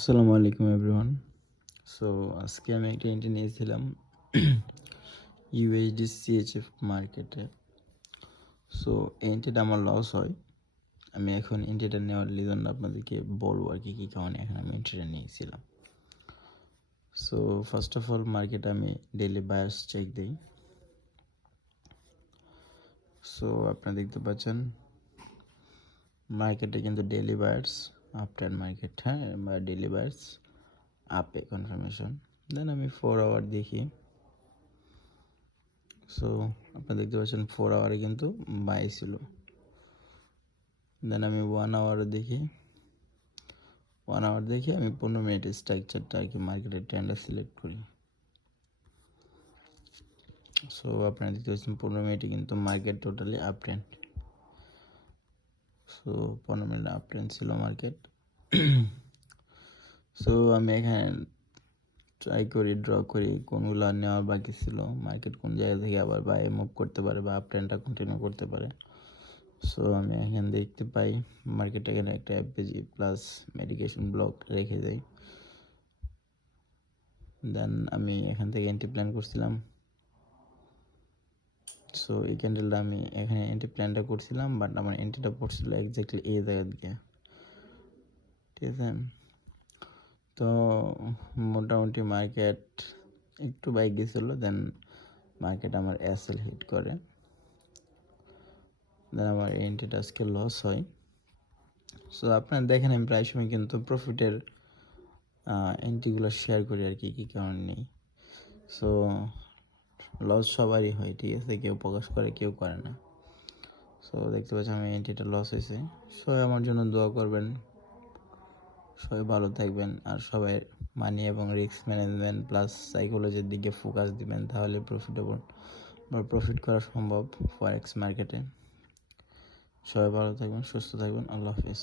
আসসালামু আলাইকুম everyone. So আজকে আমি একটা এন্ট্রি নিয়েছিলাম ইউএসডি সিএইচএফ মার্কেটে। সো এন্ট্রিটা আমার লস হয়। আমি এখন এন্ট্রিটা নেওয়ার জন্য আপনাদেরকে বলবো আর কি কী কারণে এখন আমি এন্ট্রিটা নিয়েছিলাম। সো ফার্স্ট অফ অল মার্কেটে আমি ডেইলি বায়ার্স চেক দিই। সো আপনারা দেখতে পাচ্ছেন মার্কেটে কিন্তু daily buyers up trend market, হ্যাঁ, বা ডেইলি বায়ার্স আপে কনফার্মেশন। দেন আমি 4 আওয়ার দেখি। সো আপনারা দেখতে পাচ্ছেন 4 আওয়ারে কিন্তু বাই ছিল। দেন আমি 1 আওয়ারে দেখি। 1 আওয়ার দেখে আমি 15 মিনিটের স্ট্রাকচারটা আর কি মার্কেটের ট্রেন্ডটা সিলেক্ট করি। সো আপনারা দেখতে পাচ্ছেন 15 মিনিটে কিন্তু market totally up trend. So 15 minute up trend ছিল মার্কেট। সো আমি এখানে ট্রাই করি, ড্র করি কোনগুলো নেওয়ার বাকি ছিল, মার্কেট কোন জায়গা থেকে আবার বাই মুভ করতে পারে বা আপ ট্রেন্ডটা কন্টিনিউ করতে পারে। সো আমি এখানে দেখতে পাই মার্কেট এখানে একটা এফপিজি প্লাস মেডিকেশন ব্লক রেখে দেয়। দেন আমি এখান থেকে এন্ট্রি প্ল্যান করছিলাম। সো এই ক্যান্ডেলটা আমি এখানে এন্ট্রি প্ল্যানটা করছিলাম, বাট আমার এন্ট্রিটা পড়ছিল এক্স্যাক্টলি এই জায়গা দিয়ে, ঠিক আছে। তো মোটামুটি মার্কেট একটু বাইক গেছিলো, দেন মার্কেট আমার এসএল হিট করে। দেন আমার এন্ট্রিটা আজকে লস হয়। সো আপনারা দেখেন আমি প্রায় সময় কিন্তু প্রফিটের এন্ট্রিগুলো শেয়ার করি আর কি কী কারণ নেই। সো লস সবারই হয়, ঠিক আছে, কেউ প্রকাশ করে কেউ করে না। সো দেখতে পাচ্ছি আমি এন্ট্রিটা লস হয়েছে। সবাই আমার জন্য দোয়া করবেন, সবাই ভালো থাকবেন, আর সবাই মানি এবং রিস্ক ম্যানেজমেন্ট প্লাস সাইকোলজির দিকে ফোকাস দিবেন, তাহলে প্রফিটেবল বা প্রফিট করা সম্ভব ফরেক্স মার্কেটে। সবাই ভালো থাকবেন, সুস্থ থাকবেন, আল্লাহ হাফিজ।